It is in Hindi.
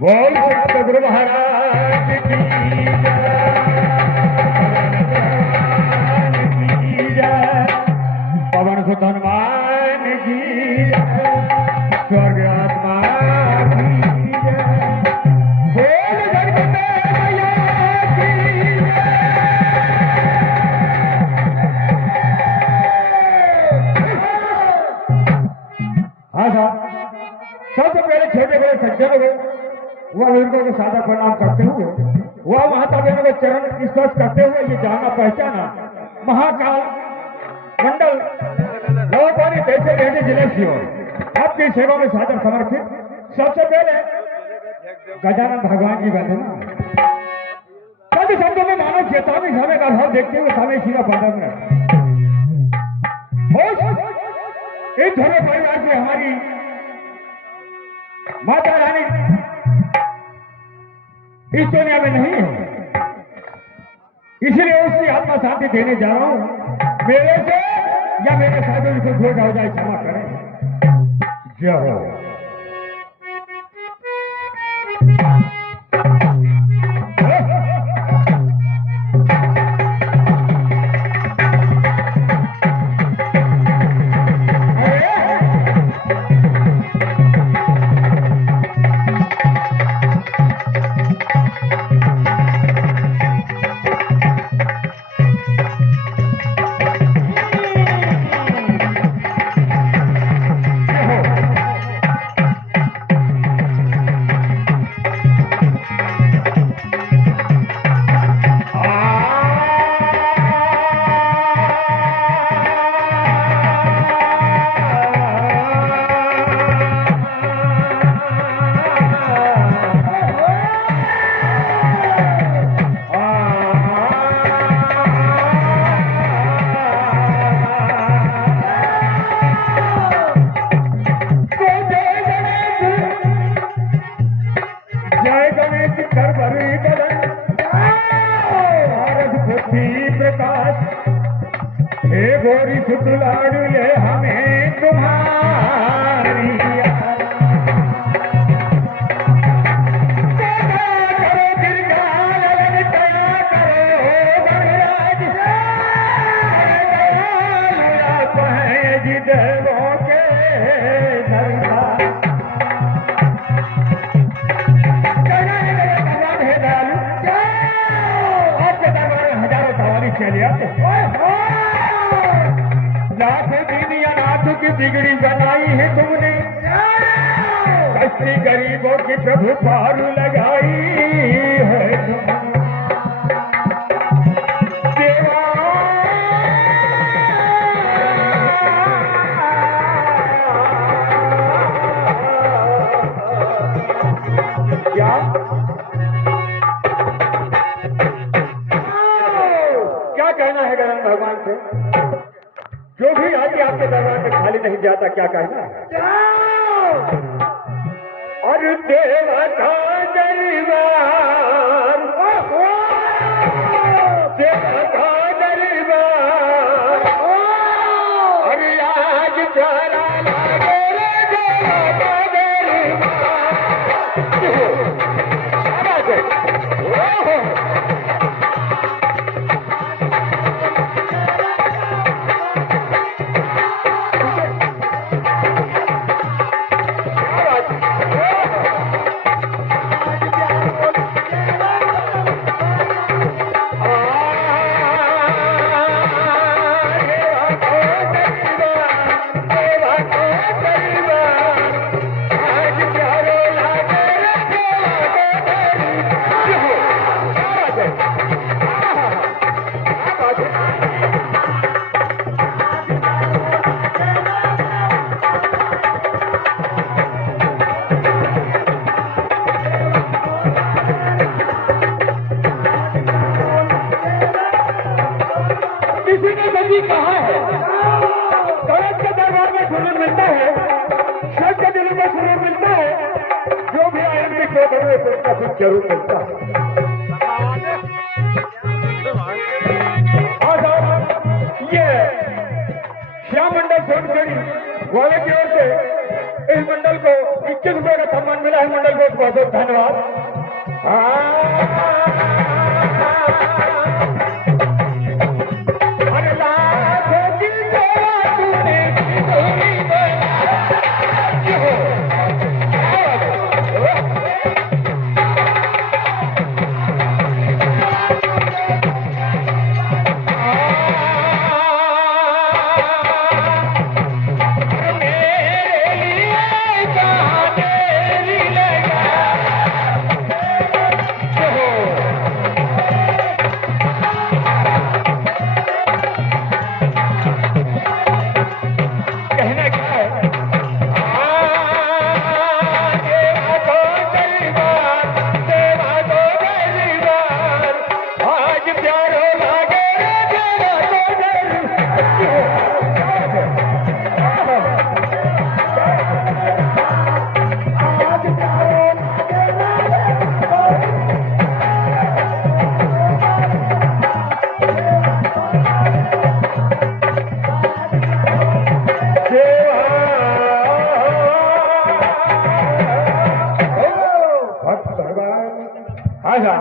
बोल सतगुरु महाराज की जय। पवन सुत हनुमान की जय। स्वर्ग आत्मा की जय। बोल गणपति मैया की जय। हाँ साहब, सबसे पहले छोटे बड़े सज्जन हुए वह उनको को सादा प्रणाम करते हुए वह महात्मा को चरण स्पर्श करते हुए ये जाना पहचाना महाकाल मंडल नवपानी तैसे रेड्डी जिले की ओर आपकी सेवा में सादर समर्पित। सबसे पहले गजानन भगवान की वंदना। सभी शब्दों में मानव चेतावनी समय का भाव देखते हुए स्वामी श्री का पादम इस धर्म परिवार की हमारी माता रानी इस दुनिया में नहीं है, इसलिए उसकी आत्मा शांति देने जा रहा हूं। मेरे से या मेरे साधु को भोग हो जाए क्षमा करें। जय हो। हे गोरी सुतलाड़ू ले हमें तुम्हारी करो दीर्घाल तया करो जी देवों के भगवान है दयालु। आपके दरबार में हजारों सवारी चले आते लाख दिन या नाथ की बिगड़ी बनाई है तुमने, कष्टी गरीबों की प्रभु पार लगाई है देवा। क्या कहना है गणन भगवान से? जो भी आदमी आपके दरबार में खाली नहीं जाता, क्या कहना है? और देवा का दरबार, देवा का दरबार, और आज प्यारा लागे रे देवा का दरबार। कहा है गलत के दरबार में सुरूर मिलता है, शक के दिल में सुरूर मिलता है, जो भी आएंगे तो बड़े उसका कुछ जरूर मिलता है। ये श्याम मंडल सोनगढ़ी वाले की ओर से इस मंडल को 21 रुपये का सम्मान मिला है मंडल को, बहुत बहुत धन्यवाद। अरे लाखों की सेवा तूने की हो। आजा